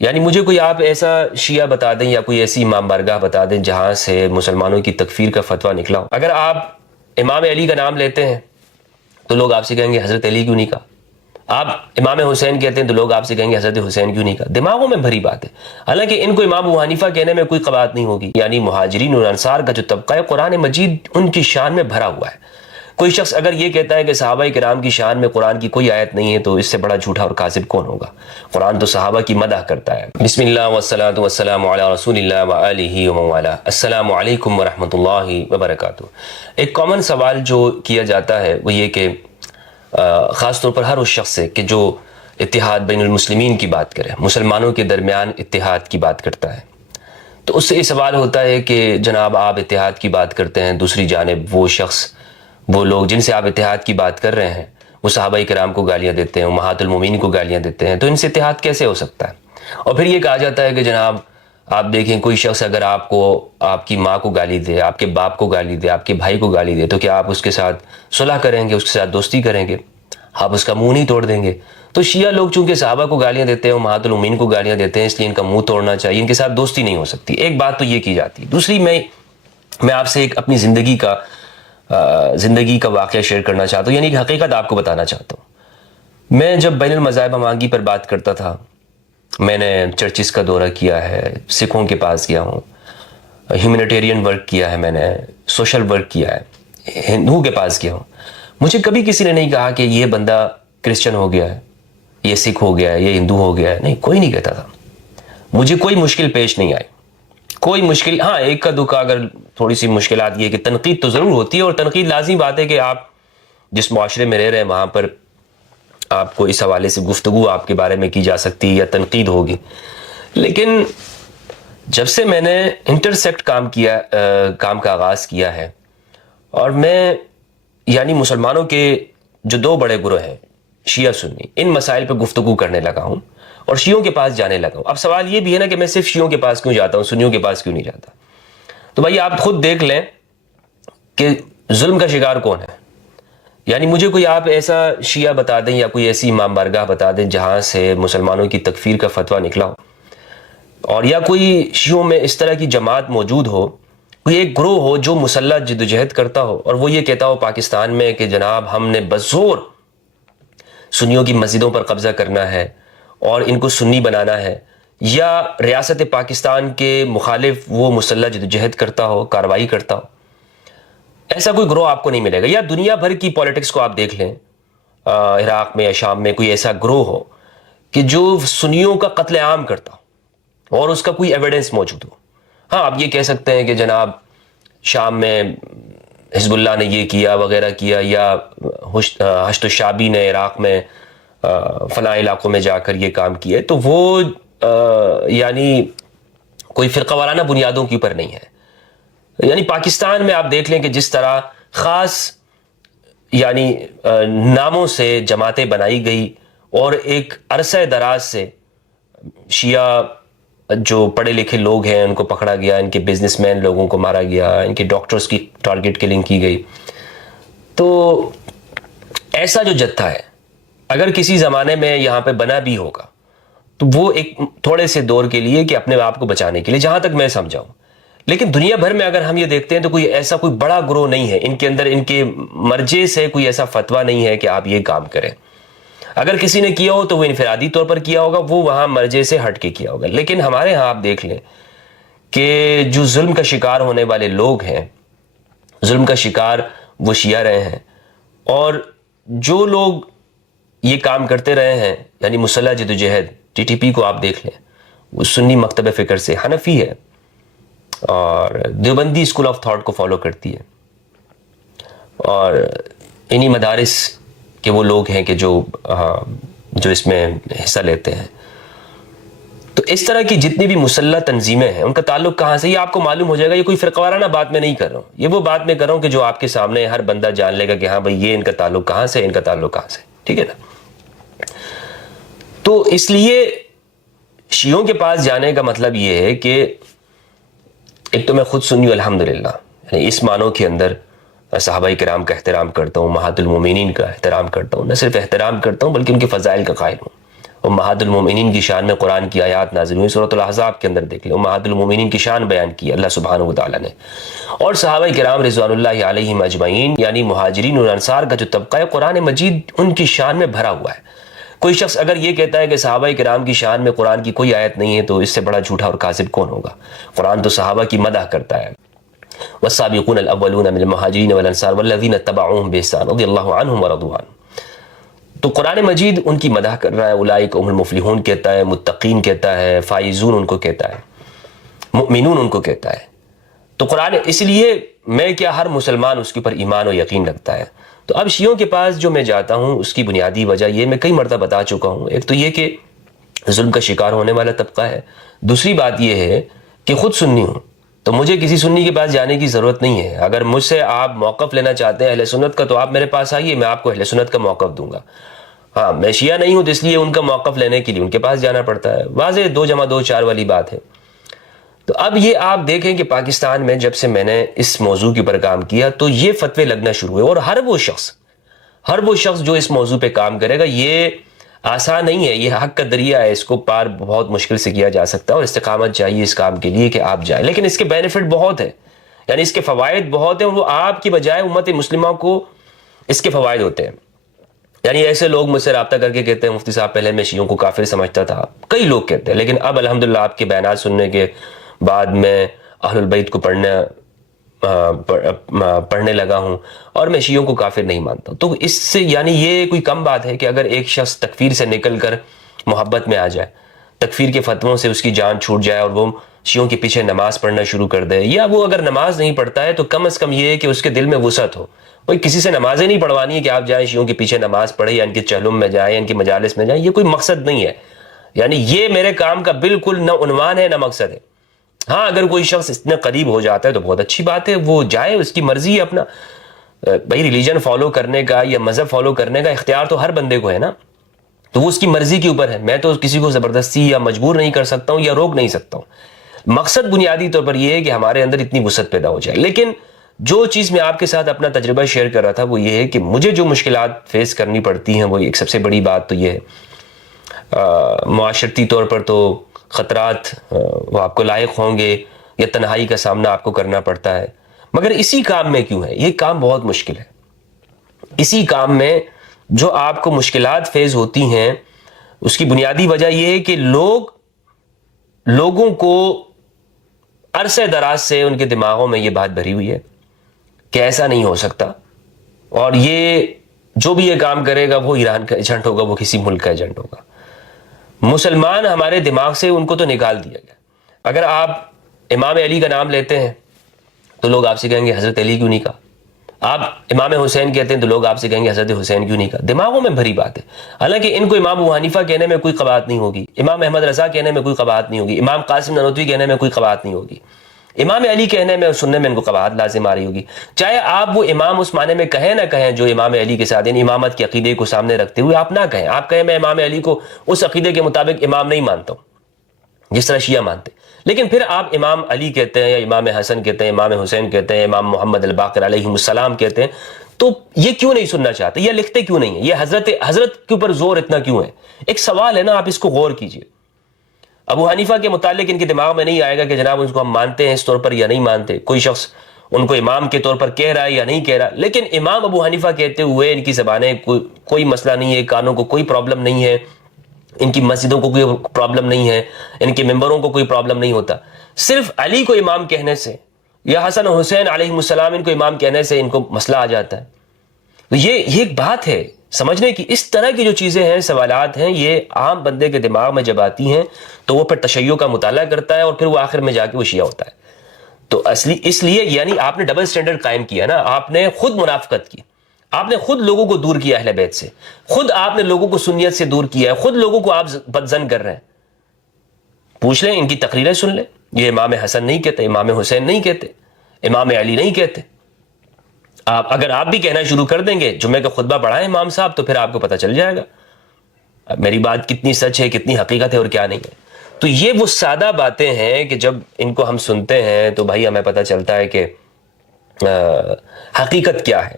یعنی مجھے کوئی آپ ایسا شیعہ بتا دیں یا کوئی ایسی امام بارگاہ بتا دیں جہاں سے مسلمانوں کی تکفیر کا فتویٰ نکلا ہو۔ اگر آپ امام علی کا نام لیتے ہیں تو لوگ آپ سے کہیں گے حضرت علی کیوں نہیں کہا، آپ امام حسین کہتے ہیں تو لوگ آپ سے کہیں گے حضرت حسین کیوں نہیں کہا۔ دماغوں میں بھری بات ہے، حالانکہ ان کو امام ابو حنیفہ کہنے میں کوئی قباحت نہیں ہوگی۔ یعنی مہاجرین اور انصار کا جو طبقہ ہے، قرآن مجید ان کی شان میں بھرا ہوا ہے۔ کوئی شخص اگر یہ کہتا ہے کہ صحابہ کرام کی شان میں قرآن کی کوئی آیت نہیں ہے تو اس سے بڑا جھوٹا اور کاذب کون ہوگا؟ قرآن تو صحابہ کی مدح کرتا ہے۔ بسم اللہ والصلاۃ والسلام علی رسول اللہ وآلہ ومن والہ۔ السلام علیکم ورحمۃ اللہ وبرکاتہ۔ ایک کامن سوال جو کیا جاتا ہے وہ یہ کہ خاص طور پر ہر اس شخص سے کہ جو اتحاد بین المسلمین کی بات کرے، مسلمانوں کے درمیان اتحاد کی بات کرتا ہے، تو اس سے یہ سوال ہوتا ہے کہ جناب آپ اتحاد کی بات کرتے ہیں، دوسری جانب وہ لوگ جن سے آپ اتحاد کی بات کر رہے ہیں وہ صحابہ کرام کو گالیاں دیتے ہیں، امہات المومنین کو گالیاں دیتے ہیں، تو ان سے اتحاد کیسے ہو سکتا ہے؟ اور پھر یہ کہا جاتا ہے کہ جناب آپ دیکھیں کوئی شخص اگر آپ کو آپ کی ماں کو گالی دے، آپ کے باپ کو گالی دے، آپ کے بھائی کو گالی دے، تو کیا آپ اس کے ساتھ صلح کریں گے، اس کے ساتھ دوستی کریں گے؟ آپ اس کا منہ نہیں توڑ دیں گے؟ تو شیعہ لوگ چونکہ صحابہ کو گالیاں دیتے ہیں، امہات المومنین کو گالیاں دیتے ہیں، اس لیے ان کا منہ توڑنا چاہیے، ان کے ساتھ دوستی نہیں ہو سکتی۔ ایک بات تو یہ کی جاتی ہے۔ دوسری میں آپ سے ایک اپنی زندگی کا واقعہ شیئر کرنا چاہتا ہوں، یعنی کہ حقیقت آپ کو بتانا چاہتا ہوں۔ میں جب بین المذاہب ہمانگی پر بات کرتا تھا، میں نے چرچز کا دورہ کیا ہے، سکھوں کے پاس گیا ہوں، ہیومینیٹیرین ورک کیا ہے، میں نے سوشل ورک کیا ہے، ہندو کے پاس گیا ہوں، مجھے کبھی کسی نے نہیں کہا کہ یہ بندہ کرسچن ہو گیا ہے، یہ سکھ ہو گیا ہے، یہ ہندو ہو گیا ہے، نہیں، کوئی نہیں کہتا تھا۔ مجھے کوئی مشکل پیش نہیں آئی، کوئی مشکل، ہاں ایک کا دکھا اگر تھوڑی سی مشکلات یہ کہ تنقید تو ضرور ہوتی ہے، اور تنقید لازمی بات ہے کہ آپ جس معاشرے میں رہ رہے ہیں وہاں پر آپ کو اس حوالے سے گفتگو آپ کے بارے میں کی جا سکتی ہے یا تنقید ہوگی۔ لیکن جب سے میں نے انٹرسیکٹ کام کا آغاز کیا ہے، اور میں یعنی مسلمانوں کے جو دو بڑے گروہ ہیں شیعہ سنی، ان مسائل پہ گفتگو کرنے لگا ہوں اور شیعوں کے پاس جانے لگا ہوں۔ اب سوال یہ بھی ہے نا کہ میں صرف شیعوں کے پاس کیوں جاتا ہوں، سنیوں کے پاس کیوں نہیں جاتا؟ تو بھائی آپ خود دیکھ لیں کہ ظلم کا شکار کون ہے۔ یعنی مجھے کوئی آپ ایسا شیعہ بتا دیں یا کوئی ایسی امام بارگاہ بتا دیں جہاں سے مسلمانوں کی تکفیر کا فتویٰ نکلا ہو، اور یا کوئی شیعوں میں اس طرح کی جماعت موجود ہو، کوئی ایک گروہ ہو جو مسلح جدوجہد کرتا ہو اور وہ یہ کہتا ہو پاکستان میں کہ جناب ہم نے بزور سنیوں کی مسجدوں پر قبضہ کرنا ہے اور ان کو سنی بنانا ہے، یا ریاست پاکستان کے مخالف وہ مسلح جدوجہد کرتا ہو، کارروائی کرتا ہو۔ ایسا کوئی گروہ آپ کو نہیں ملے گا۔ یا دنیا بھر کی پولیٹکس کو آپ دیکھ لیں، عراق میں یا شام میں کوئی ایسا گروہ ہو کہ جو سنیوں کا قتل عام کرتا ہو اور اس کا کوئی ایویڈنس موجود ہو۔ ہاں آپ یہ کہہ سکتے ہیں کہ جناب شام میں حزب اللہ نے یہ کیا وغیرہ کیا، یا حشد الشعبی نے عراق میں فلاں علاقوں میں جا کر یہ کام کیے، تو وہ یعنی کوئی فرقہ وارانہ بنیادوں کے اوپر نہیں ہے۔ یعنی پاکستان میں آپ دیکھ لیں کہ جس طرح خاص یعنی ناموں سے جماعتیں بنائی گئی، اور ایک عرصہ دراز سے شیعہ جو پڑھے لکھے لوگ ہیں ان کو پکڑا گیا، ان کے بزنس مین لوگوں کو مارا گیا، ان کے ڈاکٹرز کی ٹارگٹ کلنگ کی گئی۔ تو ایسا جو جتھا ہے اگر کسی زمانے میں یہاں پہ بنا بھی ہوگا تو وہ ایک تھوڑے سے دور کے لیے کہ اپنے آپ کو بچانے کے لیے، جہاں تک میں سمجھاؤں۔ لیکن دنیا بھر میں اگر ہم یہ دیکھتے ہیں تو کوئی بڑا گروہ نہیں ہے، ان کے اندر ان کے مرجے سے کوئی ایسا فتویٰ نہیں ہے کہ آپ یہ کام کریں۔ اگر کسی نے کیا ہو تو وہ انفرادی طور پر کیا ہوگا، وہ وہاں مرجے سے ہٹ کے کیا ہوگا۔ لیکن ہمارے ہاں آپ دیکھ لیں کہ جو ظلم کا شکار ہونے والے لوگ ہیں، ظلم کا شکار وہ شیعہ رہے ہیں، اور جو لوگ یہ کام کرتے رہے ہیں یعنی مسلح جدوجہد، ٹی ٹی پی کو آپ دیکھ لیں، وہ سنی مکتب فکر سے حنفی ہے اور دیوبندی اسکول آف تھاٹ کو فالو کرتی ہے، اور انہی مدارس کے وہ لوگ ہیں کہ جو اس میں حصہ لیتے ہیں۔ تو اس طرح کی جتنی بھی مسلح تنظیمیں ہیں ان کا تعلق کہاں سے، یہ آپ کو معلوم ہو جائے گا۔ یہ کوئی فرقہ وارانہ بات میں نہیں کر رہا ہوں، یہ وہ بات میں کر رہا ہوں کہ جو آپ کے سامنے ہر بندہ جان لے گا کہ ہاں بھائی یہ ان کا تعلق کہاں سے، ان کا تعلق کہاں سے، ٹھیک ہے نا۔ تو اس لیے شیعوں کے پاس جانے کا مطلب یہ ہے کہ ایک تو میں خود سنی ہوں الحمدللہ، یعنی اس معنوں کے اندر صحابہ کرام کا احترام کرتا ہوں، امہات المومنین کا احترام کرتا ہوں، نہ صرف احترام کرتا ہوں بلکہ ان کے فضائل کا قائل ہوں، امہات المومنین کی شان میں قرآن کی آیات نازل ہوئی، سورۃ الاحزاب کے اندر دیکھ لیں امہات المومنین کی شان بیان کی اللہ سبحانہ و تعالیٰ نے۔ اور صحابہ کرام رضوان اللہ علیہم اجمعین یعنی مہاجرین اور انصار کا جو طبقہ ہے، قرآن مجید ان کی شان میں بھرا ہوا ہے۔ کوئی شخص اگر یہ کہتا ہے کہ صحابہ کرام کی شان میں قرآن کی کوئی آیت نہیں ہے تو اس سے بڑا جھوٹا اور کاذب کون ہوگا؟ قرآن تو صحابہ کی مدح کرتا ہے، والسابقون الاولون من المہاجرین والانصار والذین اتبعوہم بإحسان رضی اللہ عنہم ورضوا عنہ۔ تو قرآن مجید ان کی مدح کر رہا ہے، اولئک هم المفلحون کہتا ہے، متقین کہتا ہے، فائزون ان کو کہتا ہے، مؤمنون ان کو کہتا ہے۔ تو قرآن اس لیے میں کیا ہر مسلمان اس کے اوپر ایمان و یقین رکھتا ہے۔ تو اب شیعوں کے پاس جو میں جاتا ہوں اس کی بنیادی وجہ یہ میں کئی مرتبہ بتا چکا ہوں، ایک تو یہ کہ ظلم کا شکار ہونے والا طبقہ ہے، دوسری بات یہ ہے کہ خود سنی ہوں تو مجھے کسی سنی کے پاس جانے کی ضرورت نہیں ہے۔ اگر مجھ سے آپ موقف لینا چاہتے ہیں اہل سنت کا تو آپ میرے پاس آئیے، میں آپ کو اہل سنت کا موقف دوں گا۔ ہاں میں شیعہ نہیں ہوں تو اس لیے ان کا موقف لینے کے لیے ان کے پاس جانا پڑتا ہے، واضح 2 + 2 = 4 والی بات ہے۔ تو اب یہ آپ دیکھیں کہ پاکستان میں جب سے میں نے اس موضوع کے اوپر کام کیا تو یہ فتوے لگنا شروع ہوئے، اور ہر وہ شخص جو اس موضوع پہ کام کرے گا، یہ آسان نہیں ہے، یہ حق کا دریا ہے، اس کو پار بہت مشکل سے کیا جا سکتا ہے، اور استقامت چاہیے اس کام کے لیے کہ آپ جائیں، لیکن اس کے بینیفٹ بہت ہیں، یعنی اس کے فوائد بہت ہیں، اور وہ آپ کی بجائے امت مسلمہ کو اس کے فوائد ہوتے ہیں۔ یعنی ایسے لوگ مجھ سے رابطہ کر کے کہتے ہیں مفتی صاحب پہلے میں شیعوں کو کافر سمجھتا تھا، کئی لوگ کہتے ہیں، لیکن اب الحمدللہ آپ کے بیانات سننے کے بعد میں اہل البیت کو پڑھنے لگا ہوں اور میں شیعوں کو کافر نہیں مانتا۔ تو اس سے یعنی یہ کوئی کم بات ہے کہ اگر ایک شخص تکفیر سے نکل کر محبت میں آ جائے، تکفیر کے فتووں سے اس کی جان چھوٹ جائے اور وہ شیعوں کے پیچھے نماز پڑھنا شروع کر دے، یا وہ اگر نماز نہیں پڑھتا ہے تو کم از کم یہ ہے کہ اس کے دل میں وسعت ہو، کوئی کسی سے نمازیں نہیں پڑھوانی ہے کہ آپ جائیں شیعوں کے پیچھے نماز پڑھیں یا ان کے چہلم میں جائیں، ان کی مجالس میں جائیں، یہ کوئی مقصد نہیں ہے، یعنی یہ میرے کام کا بالکل نہ عنوان ہے نہ مقصد ہے۔ ہاں اگر کوئی شخص اتنے قریب ہو جاتا ہے تو بہت اچھی بات ہے، وہ جائے، اس کی مرضی ہے، اپنا بھائی ریلیجن فالو کرنے کا یا مذہب فالو کرنے کا اختیار تو ہر بندے کو ہے نا، تو وہ اس کی مرضی کے اوپر ہے، میں تو کسی کو زبردستی یا مجبور نہیں کر سکتا ہوں یا روک نہیں سکتا ہوں۔ مقصد بنیادی طور پر یہ ہے کہ ہمارے اندر اتنی وسعت پیدا ہو جائے۔ لیکن جو چیز میں آپ کے ساتھ اپنا تجربہ شیئر کر رہا تھا وہ یہ ہے کہ مجھے جو مشکلات فیس کرنی پڑتی ہیں، وہ ایک سب سے بڑی بات تو یہ ہے معاشرتی طور پر تو خطرات وہ آپ کو لائق ہوں گے یا تنہائی کا سامنا آپ کو کرنا پڑتا ہے، مگر اسی کام میں کیوں ہے؟ یہ کام بہت مشکل ہے۔ اسی کام میں جو آپ کو مشکلات فیس ہوتی ہیں اس کی بنیادی وجہ یہ ہے کہ لوگوں کو عرصے دراز سے ان کے دماغوں میں یہ بات بھری ہوئی ہے کہ ایسا نہیں ہو سکتا، اور یہ جو بھی یہ کام کرے گا وہ ایران کا ایجنٹ ہوگا، وہ کسی ملک کا ایجنٹ ہوگا۔ مسلمان ہمارے دماغ سے ان کو تو نکال دیا گیا۔ اگر آپ امام علی کا نام لیتے ہیں تو لوگ آپ سے کہیں گے حضرت علی کیوں نہیں کہا، آپ امام حسین کہتے ہیں تو لوگ آپ سے کہیں گے حضرت حسین کیوں نہیں کہا۔ دماغوں میں بھری بات ہے، حالانکہ ان کو امام ابو حنیفہ کہنے میں کوئی قباحت نہیں ہوگی، امام احمد رضا کہنے میں کوئی قباحت نہیں ہوگی، امام قاسم نانوتوی کہنے میں کوئی قباحت نہیں ہوگی، امام علی کہنے میں اور سننے میں ان کو قباحت لازم آ رہی ہوگی، چاہے آپ وہ امام اس معنی میں کہیں نہ کہیں جو امام علی کے ساتھ، یعنی امامت کے عقیدے کو سامنے رکھتے ہوئے آپ نہ کہیں، آپ کہیں میں امام علی کو اس عقیدے کے مطابق امام نہیں مانتا ہوں جس طرح شیعہ مانتے، لیکن پھر آپ امام علی کہتے ہیں یا امام حسن کہتے ہیں، امام حسین کہتے ہیں، امام محمد الباقر علیہ السلام کہتے ہیں، تو یہ کیوں نہیں سننا چاہتے، یہ لکھتے کیوں نہیں ہیں، یہ حضرت کے اوپر زور اتنا کیوں ہے؟ ایک سوال ہے نا، آپ اس کو غور کیجئے۔ ابو حنیفہ کے متعلق ان کے دماغ میں نہیں آئے گا کہ جناب اس کو ہم مانتے ہیں اس طور پر یا نہیں مانتے، کوئی شخص ان کو امام کے طور پر کہہ رہا ہے یا نہیں کہہ رہا، لیکن امام ابو حنیفہ کہتے ہوئے ان کی زبانیں کوئی مسئلہ نہیں ہے، کانوں کو کوئی پرابلم نہیں ہے، ان کی مسجدوں کو کوئی پرابلم نہیں ہے، ان کے ممبروں کو کوئی پرابلم نہیں ہوتا، صرف علی کو امام کہنے سے یا حسن حسین علیہ السلام ان کو امام کہنے سے ان کو مسئلہ آ جاتا ہے۔ تو یہ ایک بات ہے سمجھنے کی، اس طرح کی جو چیزیں ہیں، سوالات ہیں، یہ عام بندے کے دماغ میں جب آتی ہیں تو وہ پھر تشیع کا مطالعہ کرتا ہے اور پھر وہ آخر میں جا کے وہ شیعہ ہوتا ہے۔ تو اس لیے یعنی آپ نے ڈبل سٹینڈرڈ قائم کیا نا، آپ نے خود منافقت کی، آپ نے خود لوگوں کو دور کیا اہل بیت سے، خود آپ نے لوگوں کو سنیت سے دور کیا ہے، خود لوگوں کو آپ بدظن کر رہے ہیں۔ پوچھ لیں، ان کی تقریریں سن لیں، یہ امام حسن نہیں کہتے، امام حسین نہیں کہتے، امام علی نہیں کہتے۔ اگر آپ بھی کہنا شروع کر دیں گے جمعے کا خطبہ پڑھائیں امام صاحب تو پھر آپ کو پتہ چل جائے گا میری بات کتنی سچ ہے، کتنی حقیقت ہے اور کیا نہیں ہے۔ تو یہ وہ سادہ باتیں ہیں کہ جب ان کو ہم سنتے ہیں تو بھائی ہمیں پتہ چلتا ہے کہ حقیقت کیا ہے۔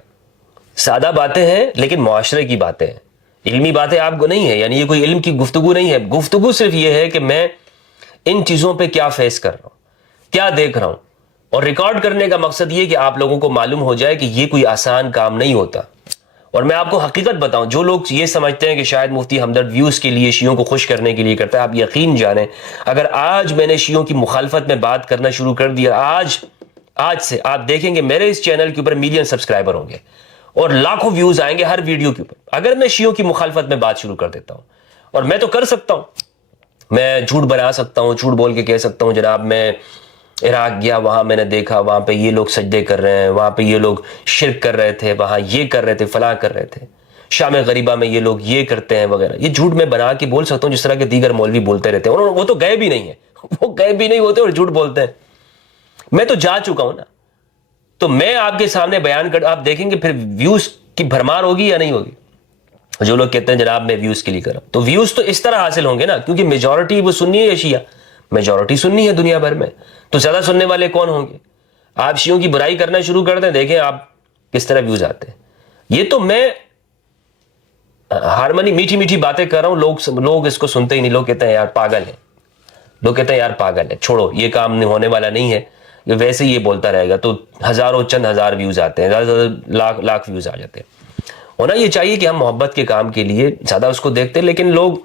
سادہ باتیں ہیں لیکن معاشرے کی باتیں ہیں، علمی باتیں آپ کو نہیں ہے، یعنی یہ کوئی علم کی گفتگو نہیں ہے. گفتگو صرف یہ ہے کہ میں ان چیزوں پہ کیا فیس کر رہا ہوں، کیا دیکھ رہا ہوں. اور ریکارڈ کرنے کا مقصد یہ کہ آپ لوگوں کو معلوم ہو جائے کہ یہ کوئی آسان کام نہیں ہوتا. اور میں آپ کو حقیقت بتاؤں، جو لوگ یہ سمجھتے ہیں کہ شاید مفتی ہمدرد ویوز کے لیے، شیعوں کو خوش کرنے کے لیے کرتا ہے، آپ یقین جانیں اگر آج میں نے شیعوں کی مخالفت میں بات کرنا شروع کر دیا، آج سے آپ دیکھیں گے میرے اس چینل کے اوپر ملین سبسکرائبر ہوں گے اور لاکھوں ویوز آئیں گے ہر ویڈیو کے اوپر، اگر میں شیعوں کی مخالفت میں بات شروع کر دیتا ہوں. اور میں تو کر سکتا ہوں، میں جھوٹ بنا سکتا ہوں، جھوٹ بول کے کہہ سکتا ہوں جناب میں عراق گیا، وہاں میں نے دیکھا وہاں پہ یہ لوگ سجدے کر رہے ہیں، وہاں پہ یہ لوگ شرک کر رہے تھے، وہاں یہ کر رہے تھے، فلاں کر رہے تھے، شام غریبہ میں یہ لوگ یہ کرتے ہیں وغیرہ. یہ جھوٹ میں بنا کے بول سکتا ہوں جس طرح کے دیگر مولوی بولتے رہتے ہیں. وہ تو گئے بھی نہیں ہیں، وہ گئے بھی نہیں ہوتے اور جھوٹ بولتے ہیں. میں تو جا چکا ہوں نا، تو میں آپ کے سامنے بیان کر، آپ دیکھیں گے پھر ویوز کی بھرمار ہوگی یا نہیں ہوگی. جو لوگ کہتے ہیں جناب میں ویوز کے لیے کر رہا ہوں، تو ویوز تو اس طرح حاصل ہوں گے نا، کیونکہ میجورٹی وہ سنی ہے یا شیعہ، میجورٹی سنی ہے دنیا بھر میں، تو زیادہ سننے والے کون ہوں گے. آپ شیعوں کی برائی کرنا شروع کر دیں، دیکھیں آپ کس طرح ویوز آتے ہیں. یہ تو میں ہارمنی میٹھی میٹھی باتیں کر رہا ہوں، لوگ اس کو سنتے ہی نہیں. لوگ کہتے ہیں یار پاگل ہے، لوگ کہتے ہیں یار پاگل ہے، چھوڑو یہ کام ہونے والا نہیں ہے، یہ ویسے ہی یہ بولتا رہے گا. تو ہزاروں چند ہزار ویوز آتے ہیں، زیادہ سے زیادہ لاکھ ویوز آ جاتے ہیں. ہونا یہ چاہیے کہ ہم محبت کے کام کے لیے زیادہ اس کو دیکھتے ہیں، لیکن لوگ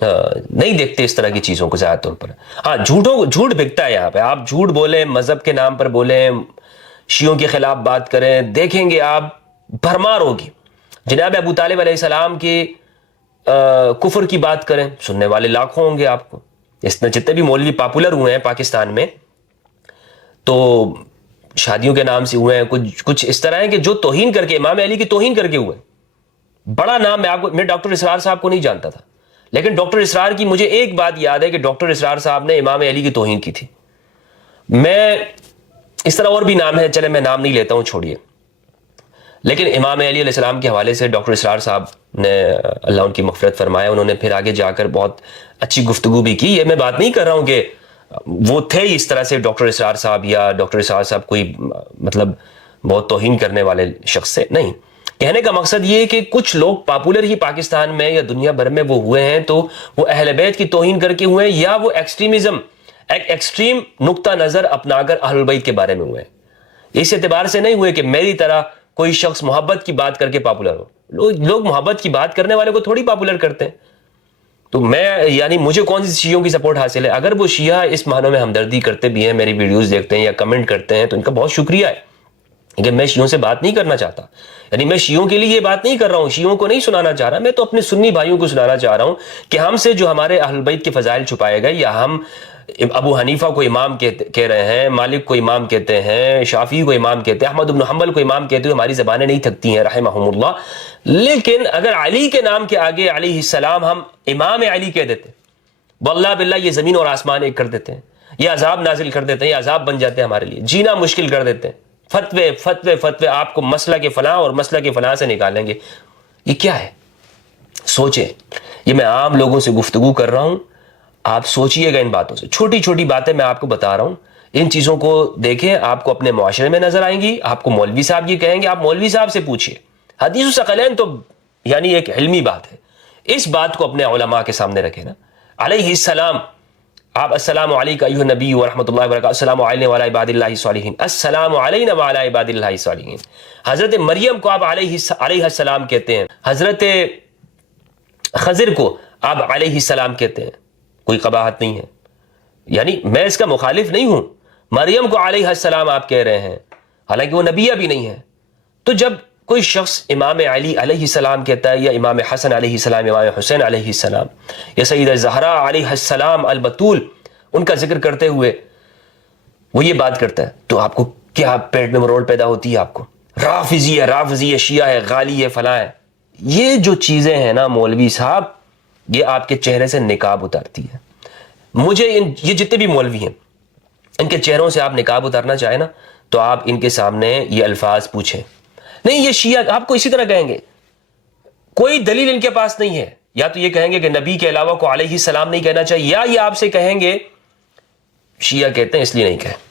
نہیں دیکھتے اس طرح کی چیزوں کو زیادہ طور پر. ہاں جھوٹ بکتا ہے یہاں پہ، آپ جھوٹ بولیں، مذہب کے نام پر بولیں، شیعوں کے خلاف بات کریں، دیکھیں گے آپ بھرمار ہوگی. جناب ابو طالب علیہ السلام کے کفر کی بات کریں، سننے والے لاکھوں ہوں گے آپ کو. اس میں جتنے بھی مولوی پاپولر ہوئے ہیں پاکستان میں، تو شادیوں کے نام سے ہوئے ہیں، کچھ اس طرح ہیں کہ جو توہین کر کے، امام علی کی توہین کر کے ہوئے. بڑا نام میں ڈاکٹر اسرار صاحب کو نہیں جانتا تھا، لیکن ڈاکٹر اسرار کی مجھے ایک بات یاد ہے کہ ڈاکٹر اسرار صاحب نے امام علی کی توہین کی تھی. میں اس طرح اور بھی نام ہے، چلے میں نام نہیں لیتا ہوں، چھوڑیے. لیکن امام علی علیہ السلام کے حوالے سے ڈاکٹر اسرار صاحب نے، اللہ ان کی مغفرت فرمائے، انہوں نے پھر آگے جا کر بہت اچھی گفتگو بھی کی. یہ میں بات نہیں کر رہا ہوں کہ وہ تھے اس طرح سے ڈاکٹر اسرار صاحب، یا ڈاکٹر اسرار صاحب کوئی مطلب بہت توہین کرنے والے شخص سے نہیں. کہنے کا مقصد یہ ہے کہ کچھ لوگ پاپولر ہی پاکستان میں یا دنیا بھر میں وہ ہوئے ہیں، تو وہ اہل بیت کی توہین کر کے ہوئے ہیں، یا وہ ایکسٹریمزم، ایک ایکسٹریم نقطہ نظر اپنا کر اہل بیت کے بارے میں ہوئے ہیں. اس اعتبار سے نہیں ہوئے کہ میری طرح کوئی شخص محبت کی بات کر کے پاپولر ہو. لوگ محبت کی بات کرنے والے کو تھوڑی پاپولر کرتے ہیں. تو میں یعنی مجھے کون سی شیعوں کی سپورٹ حاصل ہے؟ اگر وہ شیعہ اس معنوں میں ہمدردی کرتے بھی ہیں، میری ویڈیوز دیکھتے ہیں یا کمنٹ کرتے ہیں، تو ان کا بہت شکریہ ہے. لیکن میں شیعوں سے بات نہیں کرنا چاہتا، یعنی میں شیعوں کے لیے یہ بات نہیں کر رہا ہوں، شیعوں کو نہیں سنانا چاہ رہا. میں تو اپنے سنی بھائیوں کو سنانا چاہ رہا ہوں کہ ہم سے جو ہمارے اہل بیت کے فضائل چھپائے گئے، یا ہم ابو حنیفہ کو امام کہہ رہے ہیں، مالک کو امام کہتے ہیں، شافعی کو امام کہتے ہیں، احمد بن حنبل کو امام کہتے ہیں، ہماری زبانیں نہیں تھکتی ہیں رحمہم اللہ. لیکن اگر علی کے نام کے آگے علیہ السلام ہم امام علی کہہ دیتے، واللہ باللہ یہ زمین اور آسمان ایک کر دیتے ہیں، یہ عذاب نازل کر دیتے ہیں، یہ عذاب بن جاتے ہیں ہمارے لیے، جینا مشکل کر دیتے ہیں. فتوے فتوے فتوے، آپ کو مسئلہ کے فلاں اور مسئلہ کے فلاں سے نکالیں گے. یہ کیا ہے؟ سوچیں. یہ میں عام لوگوں سے گفتگو کر رہا ہوں، آپ سوچئے گا ان باتوں سے. چھوٹی چھوٹی باتیں میں آپ کو بتا رہا ہوں، ان چیزوں کو دیکھیں، آپ کو اپنے معاشرے میں نظر آئیں گی. آپ کو مولوی صاحب یہ کہیں گے، آپ مولوی صاحب سے پوچھئے. حدیث الثقلین تو یعنی ایک علمی بات ہے، اس بات کو اپنے علماء کے سامنے رکھیں نا. علیہ السلام، آپ السلام علیکم ایھا النبی ورحمۃ اللہ وبرکاتہ، السلام علینا وعلی عباد اللہ الصالحین، السلام علینا وعلی عباد اللہ الصالحین. حضرت مریم کو آپ علیہ السلام کہتے ہیں، حضرت خضر کو آپ علیہ السلام کہتے ہیں، کوئی قباحت نہیں ہے. یعنی میں اس کا مخالف نہیں ہوں، مریم کو علیہ السلام آپ کہہ رہے ہیں، حالانکہ وہ نبیہ بھی نہیں ہے. تو جب کوئی شخص امام علی علیہ السلام کہتا ہے، یا امام حسن علیہ السلام، امام حسین علیہ السلام، یا سیدہ زہرا علیہ السلام البتول، ان کا ذکر کرتے ہوئے وہ یہ بات کرتا ہے، تو آپ کو کیا پیٹ میں مروڑ پیدا ہوتی ہے؟ آپ کو رافضی ہے، شیعہ ہے، غالی ہے، فلاں ہے. یہ جو چیزیں ہیں نا مولوی صاحب، یہ آپ کے چہرے سے نقاب اتارتی ہے. مجھے یہ جتنے بھی مولوی ہیں، ان کے چہروں سے آپ نقاب اتارنا چاہیں نا، تو آپ ان کے سامنے یہ الفاظ پوچھیں. نہیں، یہ شیعہ آپ کو اسی طرح کہیں گے، کوئی دلیل ان کے پاس نہیں ہے. یا تو یہ کہیں گے کہ نبی کے علاوہ کو علیہ السلام نہیں کہنا چاہیے، یا یہ آپ سے کہیں گے شیعہ کہتے ہیں اس لیے نہیں کہیں.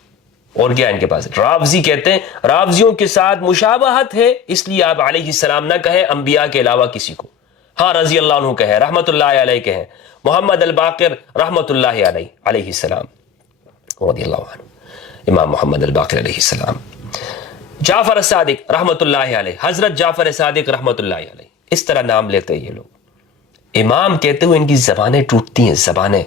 اور کیا ان کے پاس؟ رافضی کہتے ہیں رافضیوں کے ساتھ مشابہت ہے، اس لیے آپ علیہ السلام نہ کہیں انبیاء کے علاوہ کسی کو. ہاں رضی اللہ عنہ کہیں، رحمت اللہ علیہ کہیں، محمد الباقر رحمت اللہ علیہ السلام رضی اللہ عنہ، امام محمد الباقر علیہ السلام، جعفر الصادق رحمت اللہ علیہ، حضرت جعفر صادق رحمت اللہ علیہ، اس طرح نام لیتے ہیں یہ لوگ۔ امام کہتے ہوئے ان کی زبانیں ٹوٹتی ہیں، زبانیں۔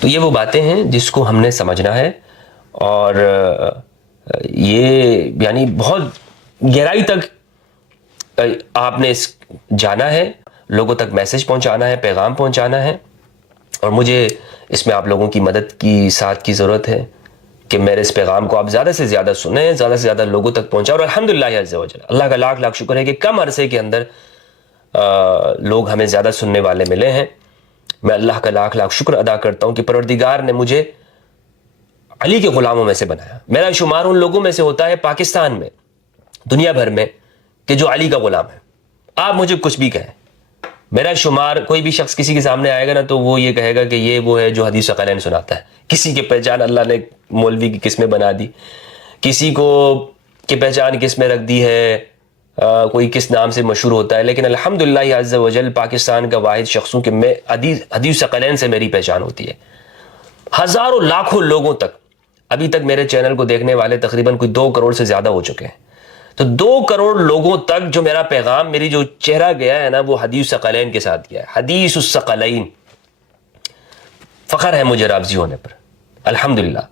تو یہ وہ باتیں ہیں جس کو ہم نے سمجھنا ہے، اور یہ یعنی بہت گہرائی تک آپ نے جانا ہے، لوگوں تک میسج پہنچانا ہے، پیغام پہنچانا ہے، اور مجھے اس میں آپ لوگوں کی مدد کی ساتھ کی ضرورت ہے کہ میرے اس پیغام کو آپ زیادہ سے زیادہ سنیں، زیادہ سے زیادہ لوگوں تک پہنچائیں، اور الحمدللہ عز و جل، اللہ کا لاکھ لاکھ شکر ہے کہ کم عرصے کے اندر لوگ ہمیں زیادہ سننے والے ملے ہیں۔ میں اللہ کا لاکھ لاکھ شکر ادا کرتا ہوں کہ پروردگار نے مجھے علی کے غلاموں میں سے بنایا۔ میرا شمار ان لوگوں میں سے ہوتا ہے پاکستان میں، دنیا بھر میں، کہ جو علی کا غلام ہے۔ آپ مجھے کچھ بھی کہیں، میرا شمار، کوئی بھی شخص کسی کے سامنے آئے گا نا تو وہ یہ کہے گا کہ یہ وہ ہے جو حدیث ثقلین سناتا ہے۔ کسی کی پہچان اللہ نے مولوی کی کس میں بنا دی، کسی کو کی پہچان کس میں رکھ دی ہے، کوئی کس نام سے مشہور ہوتا ہے، لیکن الحمدللہ عز و جل پاکستان کا واحد شخص ہوں کہ میں حدیث ثقلین سے میری پہچان ہوتی ہے۔ ہزاروں لاکھوں لوگوں تک ابھی تک میرے چینل کو دیکھنے والے تقریباً کوئی 2 کروڑ سے زیادہ ہو چکے ہیں، تو 2 کروڑ لوگوں تک جو میرا پیغام، میری جو چہرہ گیا ہے نا، وہ حدیث ثقلین کے ساتھ گیا ہے۔ حدیث الثقلین، فخر ہے مجھے رابضی ہونے پر، الحمدللہ،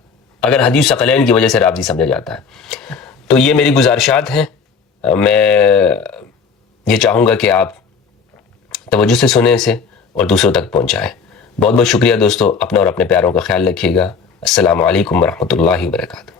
اگر حدیث ثقلین کی وجہ سے رابضی سمجھا جاتا ہے۔ تو یہ میری گزارشات ہیں، میں یہ چاہوں گا کہ آپ توجہ سے سنیں اسے اور دوسروں تک پہنچائیں۔ بہت بہت شکریہ دوستو، اپنا اور اپنے پیاروں کا خیال رکھیے گا۔ السلام علیکم ورحمۃ اللہ وبرکاتہ۔